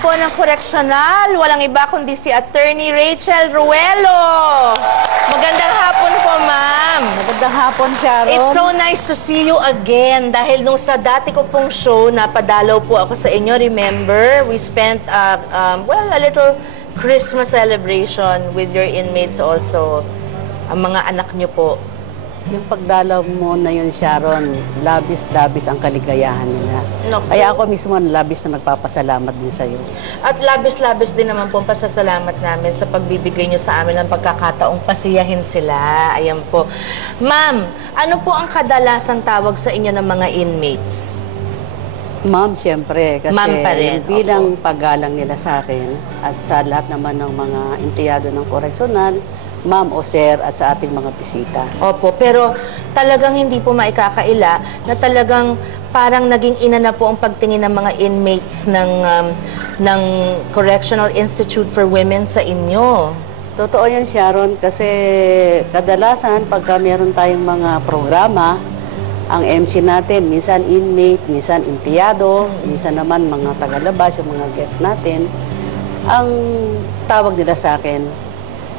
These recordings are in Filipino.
po ng koreksyonal, walang iba kundi si Attorney Rachel Ruelo. Magandang hapon po, ma'am. Magandang hapon, Sharon. It's so nice to see you again. Dahil nung sa dati ko pong show, napadalaw po ako sa inyo. Remember, we spent, well, a little Christmas celebration with your inmates also. Ang mga anak nyo po. Yung pagdalaw mo na yun, Sharon, labis-labis ang kaligayahan nila. Naku. Kaya ako mismo, labis na nagpapasalamat din sa'yo. At labis-labis din naman po ang pasasalamat namin sa pagbibigay nyo sa amin ng pagkakataong pasiyahin sila. Ayan po. Ma'am, ano po ang kadalasang tawag sa inyo ng mga inmates? Ma'am, siyempre, kasi Ma'am pa rin, bilang paggalang nila sa akin at sa lahat naman ng mga empleyado ng koreksyonal, ma'am o sir at sa ating mga bisita. Opo, pero talagang hindi po maikakaila na talagang parang naging ina na po ang pagtingin ng mga inmates ng Correctional Institute for Women sa inyo. Totoo yan, Sharon, kasi kadalasan pagka meron tayong mga programa, ang MC natin, minsan inmate, minsan empleyado, minsan naman mga tagalabas, yung mga guest natin, ang tawag nila sa akin,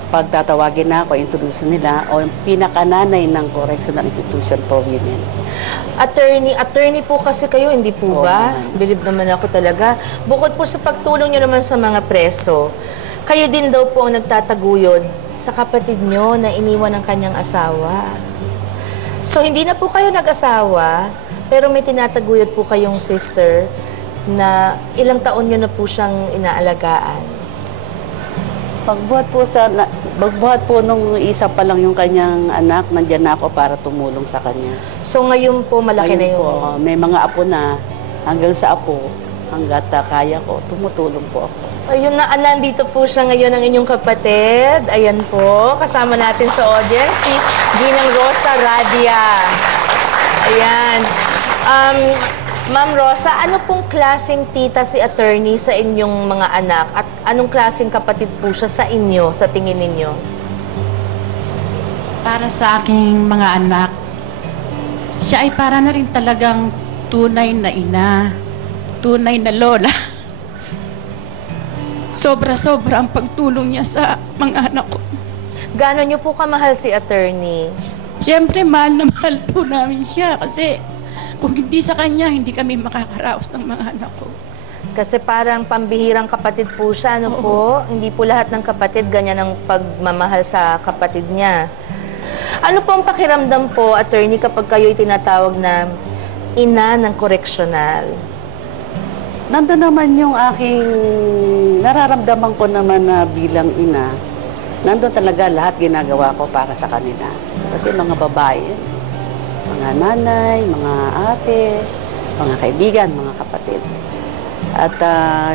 pagtatawagin na ako, introduce nila, o yung pinakananay ng Correctional Institution for Women. Attorney po kasi kayo, hindi po ba? Believe naman ako talaga. Bukod po sa pagtulong nyo naman sa mga preso, kayo din daw po ang nagtataguyod sa kapatid nyo na iniwan ng kanyang asawa. So, hindi na po kayo nag-asawa, pero may tinataguyod po kayong sister na ilang taon nyo na po siyang inaalagaan. Pagbuhat po nung isa pa lang yung kanyang anak, nandiyan na ako para tumulong sa kanya. So ngayon po malaki ngayon na yung... Po, may mga apo na, hanggang sa apo, hanggat kaya ko, tumutulong po ako. Ayun na, nandito po siya ngayon ang inyong kapatid. Ayan po, kasama natin sa audience, si Ginang Rosa Radia. Ayan. Ma'am Rosa, ano pong klaseng tita si attorney sa inyong mga anak? At anong klaseng kapatid po siya sa inyo, sa tingin ninyo? Para sa aking mga anak, siya ay para na rin talagang tunay na ina, tunay na lola. Sobra-sobra ang pagtulong niya sa mga anak ko. Gaano niyo po kamahal si attorney? Siyempre, mahal na mahal po namin siya kasi kung hindi sa kanya, hindi kami makakaraos ng mga anak ko. Kasi parang pambihirang kapatid po siya, ano po? Hindi po lahat ng kapatid ganyan ang pagmamahal sa kapatid niya. Ano po ang pakiramdam po, attorney, kapag kayo'y tinatawag na ina ng koreksyonal? Nandun naman yung aking nararamdaman ko naman na bilang ina. Nandun talaga lahat ginagawa ko para sa kanila. Kasi mga babae, mga nanay, mga ate, mga kaibigan, mga kapatid. At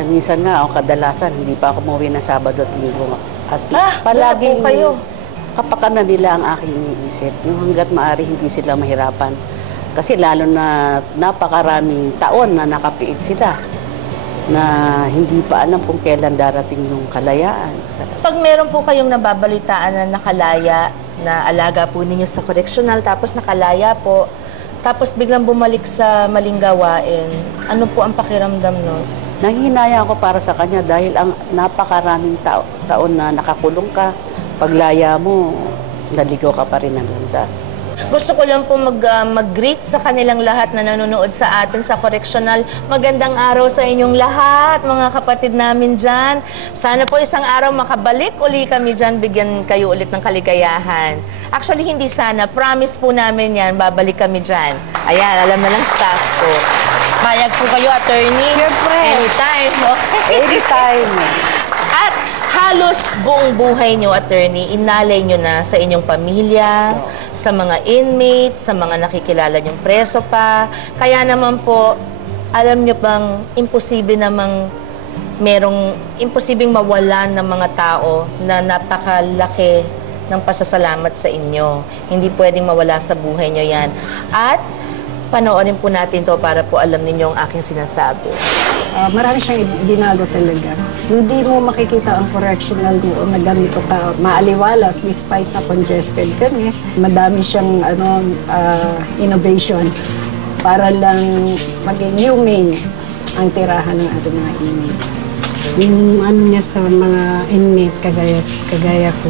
minsan nga, o kadalasan, hindi pa ako umuwi na Sabado at Linggo. At palaging kapakanan nila ang aking iniisip. Yung hanggat maaari hindi sila mahirapan. Kasi lalo na napakaraming taon na nakapiit sila na hindi pa alam kung kailan darating yung kalayaan. Pag meron po kayong nababalitaan na nakalaya, na alaga po ninyo sa koreksyonal, tapos nakalaya po, tapos biglang bumalik sa maling gawain, ano po ang pakiramdam nun? Nanghihinayang ako para sa kanya dahil ang napakaraming taon na nakakulong ka, paglaya mo, naligaw ka pa rin ng landas. Gusto ko lang po mag-greet sa kanilang lahat na nanonood sa atin sa koreksyonal. Magandang araw sa inyong lahat, mga kapatid namin dyan. Sana po isang araw makabalik uli kami dyan, bigyan kayo ulit ng kaligayahan. Actually, hindi sana. Promise po namin yan, babalik kami dyan. Ayan, alam na ng staff ko. Payag po kayo, attorney? Siyempre. Anytime. Okay? Anytime. At halos buong buhay nyo, attorney, inalay nyo na sa inyong pamilya, sa mga inmates, sa mga nakikilala nyong preso pa. Kaya naman po, alam nyo bang imposible namang imposibleng mawalan ng mga tao na napakalaki ng pasasalamat sa inyo. Hindi pwedeng mawala sa buhay nyo yan. At panoorin po natin to para po alam ninyo ang aking sinasabi. Marami siyang binago talaga. Hindi mo makikita ang correctional doon na ganito ka maaliwalas despite na congested kami. Madami siyang innovation para lang maging humane ang tirahan ng ating mga inmates. Yung ano niya sa mga inmate, kagaya ko,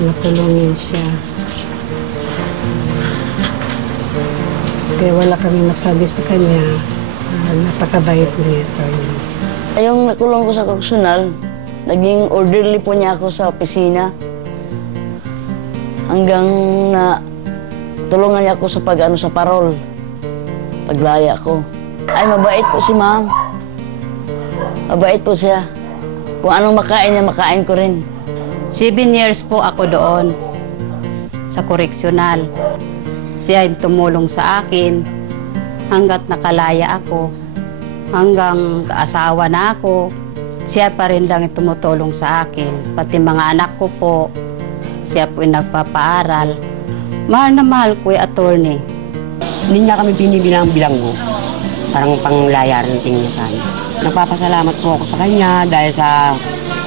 matulungin siya. Kaya wala kami masabi sa kanya, napakabait nito. Yung nakulong ko sa korreksyonal, naging orderly po niya ako sa opisina. Hanggang na tulungan niya ako sa sa parol. Paglaya ko. Ay, mabait po si ma'am. Mabait po siya. Kung anong makain niya, makain ko rin. 7 years po ako doon sa koreksyonal. Siya ay tumulong sa akin hanggat nakalaya ako. Hanggang kaasawa na ako, siya pa rin lang tumutulong sa akin. Pati mga anak ko po, siya po yung nagpapaaral. Mahal na mahal ko yung attorney. Hindi niya kami binibilang-bilanggo. Parang panglaya rin tingin niya sa akin. Nagpapasalamat po ako sa kanya dahil sa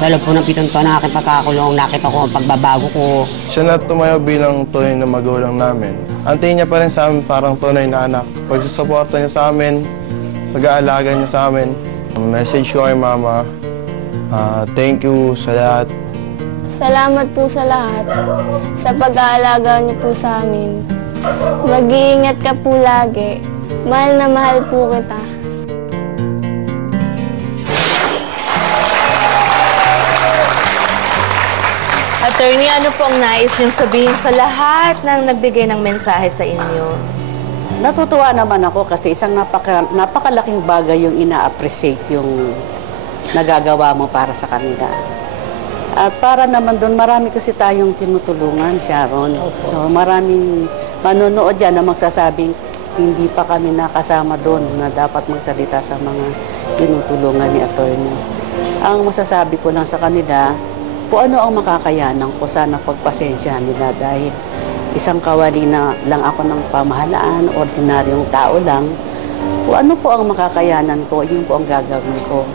loob po ng 7 taon na aking pagkakulong, nakita ko ang pagbabago ko. Siya na tumayo bilang tunay na magulang namin. Antayin niya pa rin sa amin parang tunay na anak. Pagsusuporta niya sa amin, pag-aalaga niya sa amin. Message ko kay Mama, thank you sa lahat. Salamat po sa lahat, sa pag-aalaga niyo po sa amin. Mag-iingat ka po lagi. Mahal na mahal po kita. Attorney, ano pong nais niyong sabihin sa lahat ng nagbigay ng mensahe sa inyo? Natutuwa naman ako kasi isang napakalaking bagay yung ina-appreciate yung nagagawa mo para sa kanila. At para naman doon, marami kasi tayong tinutulungan, Sharon. So maraming manonood dyan na magsasabing hindi pa kami nakasama doon na dapat magsalita sa mga tinutulungan ni attorney. Ang masasabi ko lang sa kanila, kung ano ang makakayanan ko, sana pagpasensyahan nila dahil isang kawali na lang ako ng pamahalaan, ordinaryong tao lang. Kung ano po ang makakayanan ko, yun po ang gagawin ko.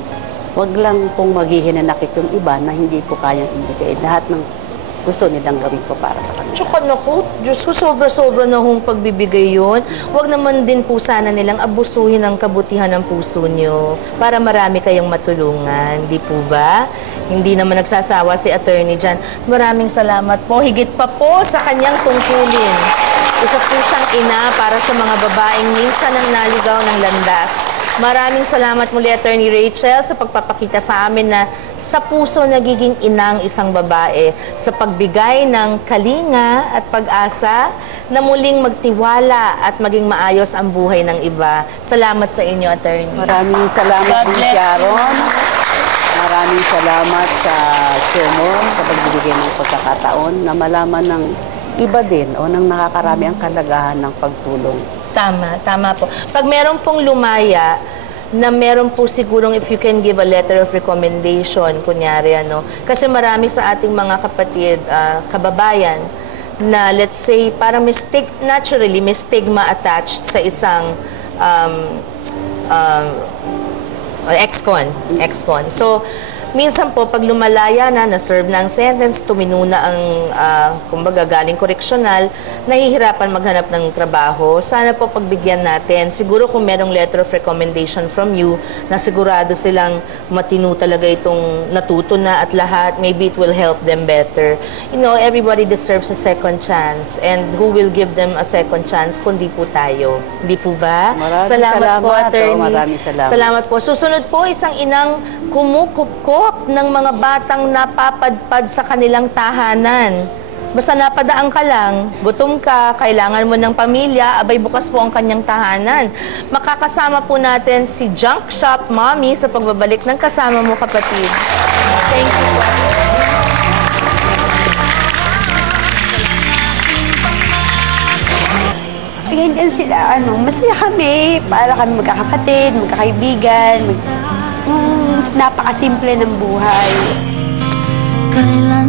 Huwag lang pong maghihinanakit yung iba na hindi po kayang ibigay. Lahat ng gusto nilang gawin ko para sa kanila. Tsaka naku, Diyos ko, sobra-sobra na hong pagbibigay yun. Huwag naman din po sana nilang abusuhin ang kabutihan ng puso nyo para marami kayong matulungan. Di po ba? Hindi naman nagsasawa si attorney dyan. Maraming salamat po. Higit pa po sa kanyang tungkulin. Isa po siyang ina para sa mga babaeng minsan ang naligaw ng landas. Maraming salamat muli, Attorney Rachel, sa pagpapakita sa amin na sa puso nagiging inang isang babae sa pagbigay ng kalinga at pag-asa na muling magtiwala at maging maayos ang buhay ng iba. Salamat sa inyo, Attorney. Maraming salamat din, Sharon. Maraming salamat sa show mo sa pagbibigay ng pagkakataon na malaman ng iba din o ng nakakarami ang kalagahan ng pagtulong. Tama po. Pag meron pong lumaya, na meron po sigurong if you can give a letter of recommendation, kunyari ano, kasi marami sa ating mga kapatid, kababayan, na let's say, parang naturally, may stigma attached sa isang ex-con. So, minsan po, pag lumalaya na-serve na ang sentence, tumino na ang, kumbaga, galing koreksyonal, nahihirapan maghanap ng trabaho. Sana po pagbigyan natin. Siguro kung merong letter of recommendation from you, na sigurado silang matino talaga itong natuto na at lahat, maybe it will help them better. You know, everybody deserves a second chance. And who will give them a second chance kundi po tayo. Hindi po ba? Maraming salamat po, Attorney. Maraming salamat. Salamat po. Susunod po, isang inang kumukupkop ng mga batang napapadpad sa kanilang tahanan. Basta napadaan ka lang, gutom ka, kailangan mo ng pamilya, abay bukas po ang kanyang tahanan. Makakasama po natin si Junk Shop Mommy sa pagbabalik ng Kasama Mo Kapatid. Thank you po. Ganyan sila, masaya kami, para kami magkakapatid, magkakaibigan, napakasimple ng buhay. Kailan